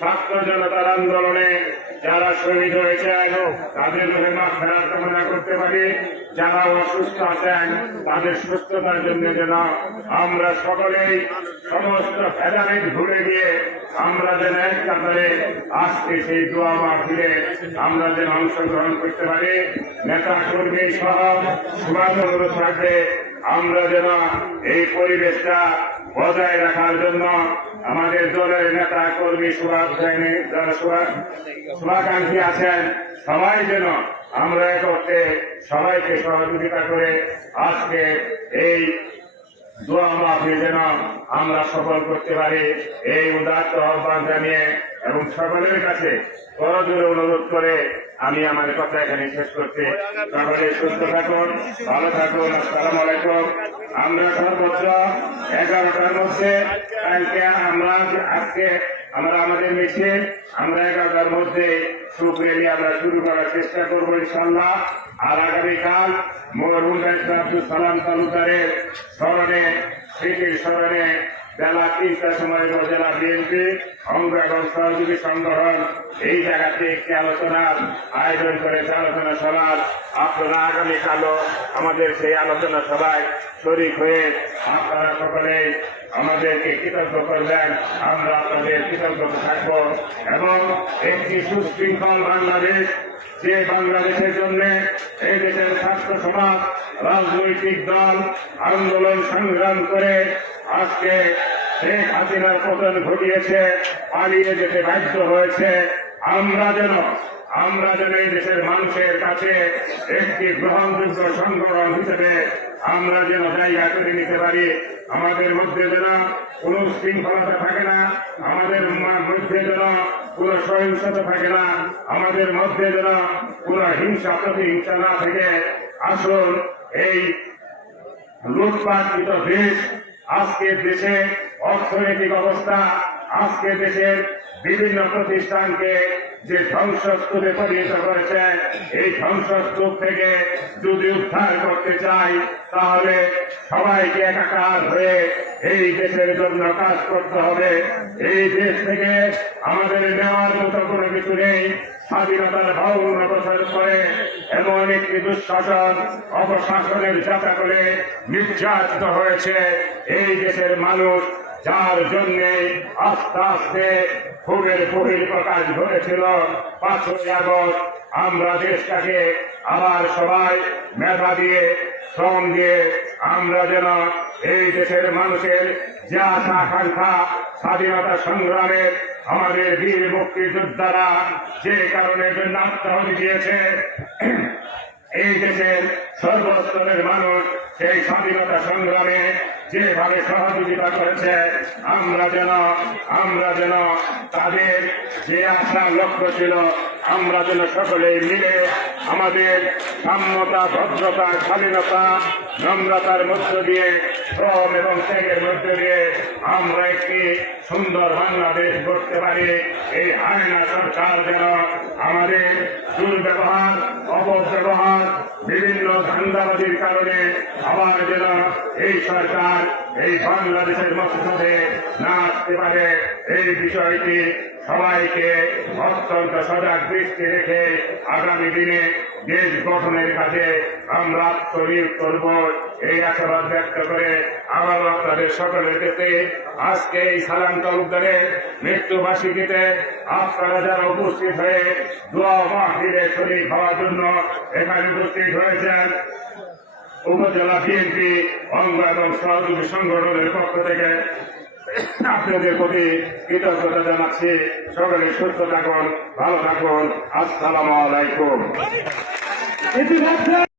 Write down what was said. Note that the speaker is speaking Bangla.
ছাত্র জনতার আন্দোলনে যারা শহীদ হয়েছেন তাদের রোহে মাফেরাত কামনা করতে পারি। যারা অসুস্থ আছেন, তাদের সুস্থতার জন্য যেন আমরা সকলেই সমস্ত ভেদাভেদ ভুলে গিয়ে আমরা যেন এক কাতারে আজকে সেই দোয়া মাহফিলে আমরা যেন অংশগ্রহণ করতে পারি। নেতা কর্মী সহ সমাজ থাকবে আমরা যেন এই পরিবেশটা বজায় রাখার জন্য আমাদের দলের নেতা কর্মী শুভাকাঙ্ক্ষী যারা শুভা- শুভাকাঙ্ক্ষী আছেন, সবাই যেন আমরা একত্রে সবাইকে সহযোগিতা করে আজকে এই আমরা সফল করতে পারি। এই উদাত্ত আহ্বান জানিয়ে এবং সকলের কাছে করজোরে অনুরোধ করে আমি আমার কথা এখানে শেষ করছি। সকলে সুস্থ থাকুন, ভালো থাকুন, আসসালাম আলাইকুম। আমরা সর্বোচ্চ এগারোটার মধ্যে কালকে আমরা আজকে আমরা আমাদের মিছিল আমরা এগারোটার মধ্যে সুপ্রেলি আমরা শুরু করার চেষ্টা করব ইনশাল্লাহ আর আগামীকাল মরহুম সালাম তালুকারের স্মরণে স্মৃতির স্মরণে বেলা তিনটার সময় জেলা বিএনপি অঙ্গ সহযোগী সংগঠন এই জায়গাতে একটি আলোচনার আয়োজন করেছে, আলোচনা সভার। আপনারা আগামীকালও আমাদের সেই আলোচনা সভায় শরিক হয়ে আপনারা সকলেই আমাদেরকে কৃতজ্ঞ করবেন। আমরা আপনাদের কৃতজ্ঞ থাকব এবং একটি সুশৃঙ্খল বাংলাদেশ, যে বাংলাদেশের জন্য এই দেশের ছাত্র সমাজ, রাজনৈতিক দল, আন্দোলন সংগ্রাম করে আজকে শেখ হাসিনার পতন ঘটিয়েছে, পালিয়ে যেতে বাধ্য হয়েছে। আমরা যেন আমরা যেন এই দেশের মানুষের কাছে একটি গ্রহণযোগ্য সংগঠন হিসেবে আমরা যেন জায়গা করে নিতে পারি। আমাদের মধ্যে যেন কোন শৃঙ্খলতা থাকে না, আমাদের মধ্যে যেন কোন সহিংসতা থাকে না, আমাদের মধ্যে যেন কোন হিংসা, প্রতিহিংসা না থেকে আসল এই লুটপাটকৃত দেশ, আজকের দেশে অর্থনৈতিক অবস্থা আজকে দেশের বিভিন্ন প্রতিষ্ঠানকে যে ধ্বংসস্তূপে পরিণত করেছে এই ধ্বংসস্তূপ থেকে যদি উদ্ধার করতে চাই, তাহলে সবাইকে একাকার হয়ে এই দেশের জন্য কাজ করতে হবে। এই দেশ থেকে আমাদের নেওয়ার মতো কোনো কিছু নেই। স্বাধীনতার ভাবনা বছর করে এমন একটি দুঃশাসন অপশাসনের যাতা করে নির্যাতিত হয়েছে। এই দেশের মানুষ যার জন্য আস্তে আস্তে খুবের বহির প্রকাশ ঘটেছিল। পাঁচই আগস্ট আমরা দেশটাকে আবার সবাই মেধা দিয়ে, শ্রম দিয়ে আমরা যেন এই দেশের মানুষের যে আশা আকাঙ্ক্ষা স্বাধীনতা সংগ্রামের আমাদের বীর মুক্তিযোদ্ধারা যে কারণে জন্য আত্মাহতি দিয়েছে। এই দেশের সর্বস্তরের মানুষ সেই স্বাধীনতা সংগ্রামে যেভাবে সহযোগিতা করেছে, আমরা যেন আমরা যেন তাদের যে আশা, লক্ষ্য ছিল, আমরা যেন সকলে মিলে আমাদের সাম্যতা, ভদ্রতা, স্বাধীনতা, নম্রতার মধ্য দিয়ে, শ্রম এবং ত্যাগের মধ্য দিয়ে আমরা একটি সুন্দর বাংলাদেশ গড়তে পারি। এই আয়না সরকার যেন আমাদের দুর্ব্যবহার, অপব্যবহার, বিভিন্ন ধান্দাবাজির কারণে আবার যেন এই সরকার, এই বাংলাদেশের মধ্যে না আসতে পারে। এই বিষয়টি সবাইকে অত্যন্ত সজাগ দৃষ্টি রেখে আগামী দিনে দেশ গঠনের কাজে আমরা আত্মনিয়োগ করব এই আশাবাদ ব্যক্ত করে আবারও আপনাদের সকলের কাছে আজকে এই সালাম তালুকদারের মৃত্যুবার্ষিকীতে আপনারা যারা উপস্থিত হয়ে দোয়া মাহফিলে শরীর হওয়ার জন্য এখানে উপস্থিত হয়েছেন উপজেলা বিএনপি অঙ্গ এবং সহযোগী সংগঠনের পক্ষ থেকে আপনাদের প্রতি কৃতজ্ঞতা জানাচ্ছি। সকলে সুস্থ থাকুন ভালো থাকুন। আসসালামু আলাইকুম।